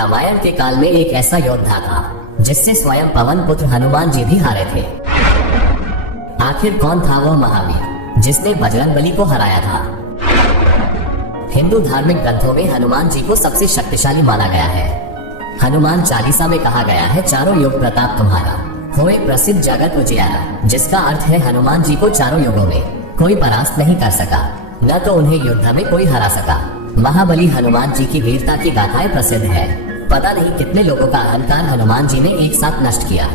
रामायण के काल में एक ऐसा योद्धा था जिससे स्वयं पवन पुत्र हनुमान जी भी हारे थे। आखिर कौन था वो महावीर जिसने बजरंगबली को हराया था? हिंदू धार्मिक ग्रंथों में हनुमान जी को सबसे शक्तिशाली माना गया है। हनुमान चालीसा में कहा गया है, चारों युग प्रताप तुम्हारा, होए प्रसिद्ध जगत उजियारा, जिसका अर्थ है हनुमान जी को चारों युगों में कोई परास्त नहीं कर सका, न तो उन्हें युद्ध में कोई हरा सका। महाबली हनुमान जी की वीरता की गाथाएं प्रसिद्ध है। पता नहीं कितने लोगों का अहंकार हनुमान जी ने एक साथ नष्ट किया,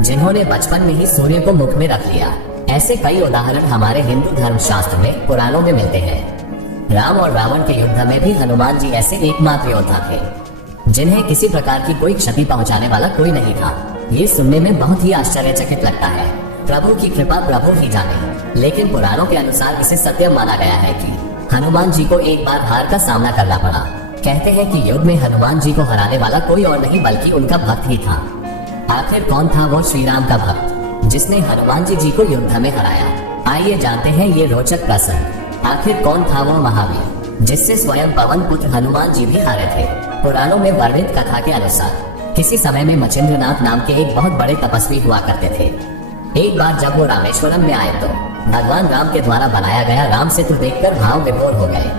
जिन्होंने बचपन में ही सूर्य को मुख में रख लिया। ऐसे कई उदाहरण हमारे हिंदू धर्म शास्त्र में, पुराणों में मिलते हैं। राम और रावण के युद्ध में भी हनुमान जी ऐसे एकमात्र योद्धा थे जिन्हें किसी प्रकार की कोई क्षति पहुंचाने वाला कोई नहीं था। ये सुनने में बहुत ही आश्चर्यचकित लगता है। प्रभु की कृपा प्रभु ही जाने, लेकिन पुराणों के अनुसार इसे सत्य माना गया है कि हनुमान जी को एक बार हार का सामना करना पड़ा। कहते हैं कि युद्ध में हनुमान जी को हराने वाला कोई और नहीं बल्कि उनका भक्त ही था। आखिर कौन था वो श्री राम का भक्त जिसने हनुमान जी को युद्ध में हराया? आइए जानते हैं ये रोचक प्रश्न। आखिर कौन था वो महावीर जिससे स्वयं पवन पुत्र हनुमान जी भी हारे थे? पुराणों में वर्णित कथा के अनुसार किसी समय में मच्छिंद्रनाथ नाम के एक बहुत बड़े तपस्वी हुआ करते थे। एक बार जब वो रामेश्वरम में आए तो भगवान राम के द्वारा बनाया गया राम सेतु देखकर भाव विभोर हो गए,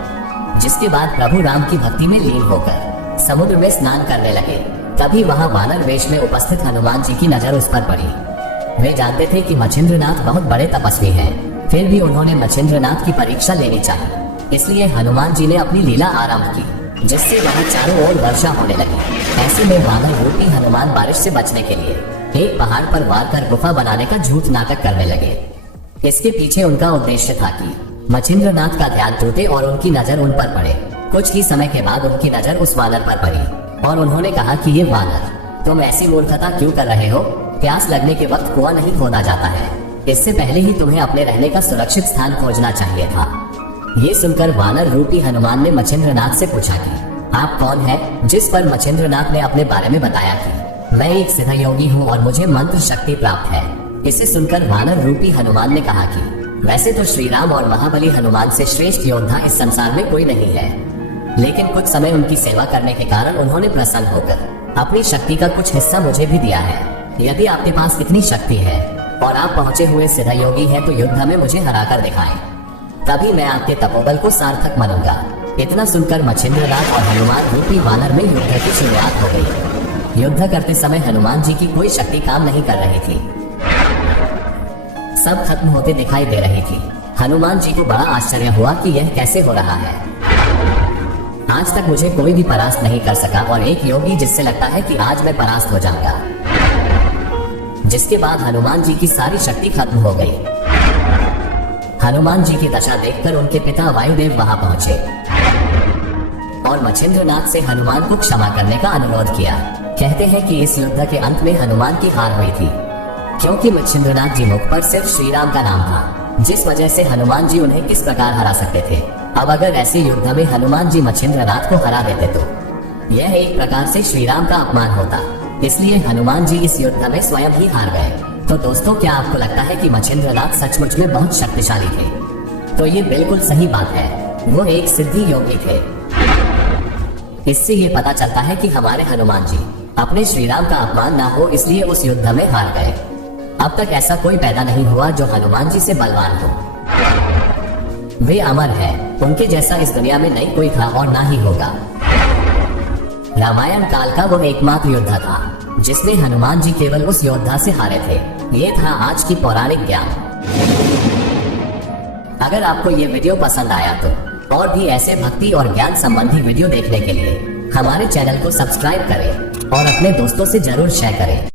जिसके बाद प्रभु राम की भक्ति में लीन होकर समुद्र में स्नान करने लगे। तभी वहाँ वानर वेश में उपस्थित हनुमान जी की नजर उस पर पड़ी। वे जानते थे कि मच्छिंद्रनाथ बहुत बड़े तपस्वी हैं, फिर भी उन्होंने मच्छिंद्रनाथ की परीक्षा लेनी चाहिए। इसलिए हनुमान जी ने अपनी लीला आरंभ की, जिससे वहाँ चारों ओर वर्षा होने लगी। ऐसे में वानर रूपी हनुमान बारिश से बचने के लिए एक पहाड़ पर वार कर गुफा बनाने का झूठ नाटक करने लगे। इसके पीछे उनका उद्देश्य था कि मच्छिंद्रनाथ का ध्यान टूटे और उनकी नजर उन पर पड़े। कुछ ही समय के बाद उनकी नजर उस वानर पर पड़ी और उन्होंने कहा कि ये वानर, तुम ऐसी मूर्खता क्यों कर रहे हो? प्यास लगने के वक्त कुआं नहीं खोदा जाता है। इससे पहले ही तुम्हें अपने रहने का सुरक्षित स्थान खोजना चाहिए था। ये सुनकर वानर रूपी हनुमान ने मच्छिंद्रनाथ से पूछा कि आप कौन हैं? जिस पर मच्छिंद्रनाथ ने अपने बारे में बताया कि मैं एक सिद्ध योगी हूँ और मुझे मंत्र शक्ति प्राप्त है। इसे सुनकर वानर रूपी हनुमान ने कहा कि वैसे तो श्री राम और महाबली हनुमान से श्रेष्ठ योद्धा इस संसार में कोई नहीं है, लेकिन कुछ समय उनकी सेवा करने के कारण उन्होंने प्रसन्न होकर अपनी शक्ति का कुछ हिस्सा मुझे भी दिया है। यदि आपके पास इतनी शक्ति है और आप पहुँचे हुए सिद्ध योगी हैं तो युद्ध में मुझे हरा कर दिखाएं, तभी मैं आपके तपोबल को सार्थक मानूंगा। इतना सुनकर मच्छिंद्रनाथ और हनुमान रूपी वानर में युद्ध की शुरुआत हो गई। युद्ध करते समय हनुमान जी की कोई शक्ति काम नहीं कर रही थी, सब खत्म होते दिखाई दे रही थी। हनुमान जी को बड़ा आश्चर्य हुआ कि यह कैसे हो रहा है। आज तक मुझे कोई भी परास्त नहीं कर सका और एक योगी जिससे लगता है कि आज मैं परास्त हो जाऊंगा। जिसके बाद हनुमान जी की सारी शक्ति खत्म हो गई। हनुमान जी की दशा देखकर उनके पिता वायुदेव वहां पहुंचे और मच्छिंद्रनाथ से हनुमान को क्षमा करने का अनुरोध किया। कहते हैं कि इस युद्ध के अंत में हनुमान की हार हुई थी, क्योंकि मच्छिंद्रनाथ जी मुख पर सिर्फ श्री राम का नाम था, जिस वजह से हनुमान जी उन्हें किस प्रकार हरा सकते थे। अब अगर ऐसे युद्ध में हनुमान जी मच्छिंद्रनाथ को हरा देते तो यह एक प्रकार से श्री राम का अपमान होता। इसलिए हनुमान जी इस युद्ध में स्वयं ही हार गए। तो दोस्तों, क्या आपको लगता है कि मच्छिंद्रनाथ सचमुच में बहुत शक्तिशाली थे? तो ये बिल्कुल सही बात है, वो एक सिद्धि योगी थे। इससे ये पता चलता है कि हमारे हनुमान जी अपने श्री राम का अपमान ना हो इसलिए उस युद्ध में हार गए। अब तक ऐसा कोई पैदा नहीं हुआ जो हनुमान जी से बलवान हो। वे अमर हैं, उनके जैसा इस दुनिया में नहीं कोई था और ना ही होगा। रामायण काल का वो एकमात्र योद्धा था जिसमें हनुमान जी केवल उस योद्धा से हारे थे। ये था आज की पौराणिक ज्ञान। अगर आपको ये वीडियो पसंद आया तो और भी ऐसे भक्ति और ज्ञान संबंधी वीडियो देखने के लिए हमारे चैनल को सब्सक्राइब करें और अपने दोस्तों से जरूर शेयर करें।